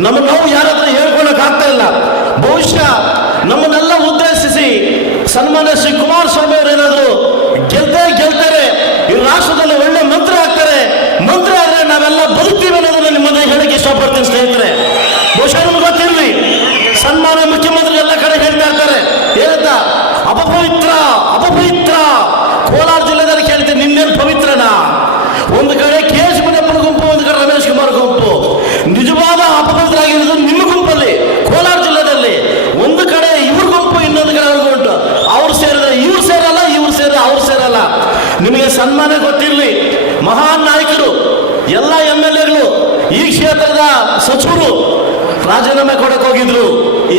ನಮ್ಮ ನೋವು ಯಾರತ್ರ ಹೇಳ್ಕೊಳಕ್ಕಾಗ್ತಾ ಹೇಳ್ಕೊಳಕ್ ಇಲ್ಲ. ಬಹುಶಃ ನಮ್ಮನ್ನೆಲ್ಲ ಉದ್ದೇಶಿಸಿ ಸನ್ಮಾನ ಸಿಕ್ಕು ಸನ್ಮಾನ ಗೊತ್ತಿರಲಿ ಮಹಾನ್ ನಾಯಕರು, ಎಲ್ಲ ಎಂ ಎಲ್ ಎಗಳು ಈ ಕ್ಷೇತ್ರದ ಸಚಿವರು ರಾಜೀನಾಮೆ ಕೊಡಕ್ಕೆ ಹೋಗಿದ್ರು.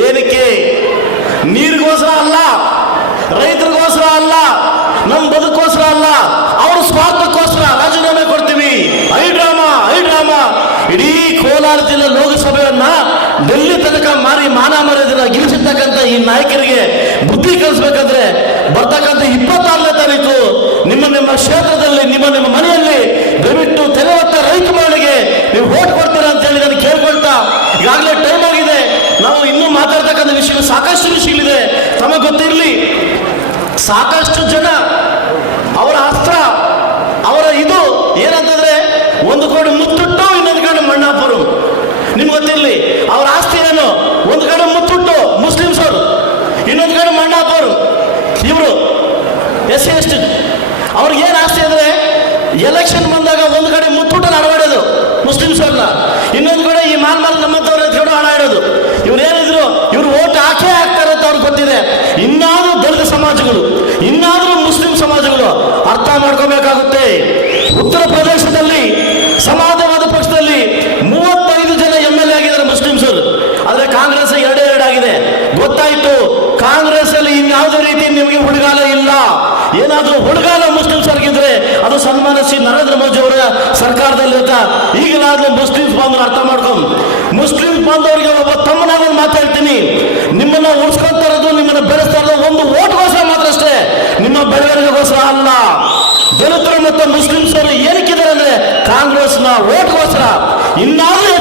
ಏನಕ್ಕೆ? ನೀರಿಗೋಸ್ಕರ ಅಲ್ಲ, ರೈತರಿಗೋಸ್ಕರ ಅಲ್ಲ ನಮ್ಮ ಬದುಕೋಸ್ಕರ ಅಲ್ಲ, ಅವ್ರ ಸ್ವಾರ್ಥಕ್ಕೋಸ್ಕರ ರಾಜೀನಾಮೆ ಕೊಡ್ತೀವಿ. ಐ ಡ್ರಾಮಾ ಐ ಡ್ರಾಮಾ. ಇಡೀ ಕೋಲಾರ ಜಿಲ್ಲೆ ಲೋಕಸಭೆಯನ್ನ ಡೆಲ್ಲಿ ತನಕ ಮಾರಿ ಮಾನ ಮರ್ಯಾದಿನ ಗೆಲ್ಲಿಸಿರ್ತಕ್ಕಂಥ ಈ ನಾಯಕರಿಗೆ ಬುದ್ಧಿ ಕಲಿಸ್ಬೇಕಂದ್ರೆ ವಿಷಯಗಳು ಸಾಕಷ್ಟು ವಿಷಯಗಳಿದೆ ತಮಗೆ ಗೊತ್ತಿರಲಿ, ಸಾಕಷ್ಟು ಜನ ಅವರ ಅಸ್ತ್ರ, ಅವರ ಇದು ಏನಂತಂದ್ರೆ ಒಂದು ಕಡೆ ಮುತ್ತುಟ್ಟು, ಇನ್ನೊಂದು ಕಡೆ ಮಣ್ಣಾಪುರು. ನಿಮ್ಗೆ ಗೊತ್ತಿರಲಿ, ಅವರ ಆಸ್ತಿ ಏನು? ಒಂದು ಕಡೆ ಮುತ್ತುಟ್ಟು, ಮುಸ್ಲಿಮ್ಸ್ ಅವರು, ಇನ್ನೊಂದು ಕಡೆ ಮಣ್ಣಾಪುರು. ಇವರು ಎಸ್ ಸಿ ಎಸ್ ಟಿ. ಅವ್ರಿಗೆ ಏನು ಆಸ್ತಿ ಅಂದ್ರೆ ಎಲೆಕ್ಷನ್ ಬಂದಾಗ ಒಂದು ಕಡೆ ಏನಾದ್ರೂ ಮುಸ್ಲಿಂ ಮುಸ್ಲಿಮ್ಸ್ ಅವ್ರಿಗಿದ್ರೆ ಅದು ಸನ್ಮಾನಿಸಿ ನರೇಂದ್ರ ಮೋದಿ ಅವರ ಸರ್ಕಾರದಲ್ಲಿ ಅಂತ ಈಗಲಾದ್ರೂ ಮುಸ್ಲಿಮ್ಸ್ ಬಾಂಧವರು ಅರ್ಥ ಮಾಡ್ಕೊಂಡು. ಮುಸ್ಲಿಮ್ಸ್ ಬಾಂಧವರಿಗೆ ಒಬ್ಬ ತಮ್ಮನಾಗ ಮಾತಾಡ್ತೀನಿ. ಮಾತು ನಿಮ್ಮನ್ನ ಉಳಿಸ್ಕೊಂತ ಇರೋದು, ನಿಮ್ಮನ್ನ ಬೆಳೆಸ್ತಾ ಇರೋದು ಒಂದು ಓಟ್ಗೋಸ್ಕರ ಮಾತ್ರ ಅಷ್ಟೇ. ನಿಮ್ಮ ಬೆಳವಣಿಗೆಗೋಸ್ಕರ ಅಲ್ಲ. ದಲಿತರು ಮತ್ತು ಮುಸ್ಲಿಮ್ಸರು ಏನಕ್ಕಿದ್ದಾರೆ ಅಂದ್ರೆ ಕಾಂಗ್ರೆಸ್ನ ಓಟ್ಗೋಸ್ಕರ. ಇನ್ನಾದ್ರೂ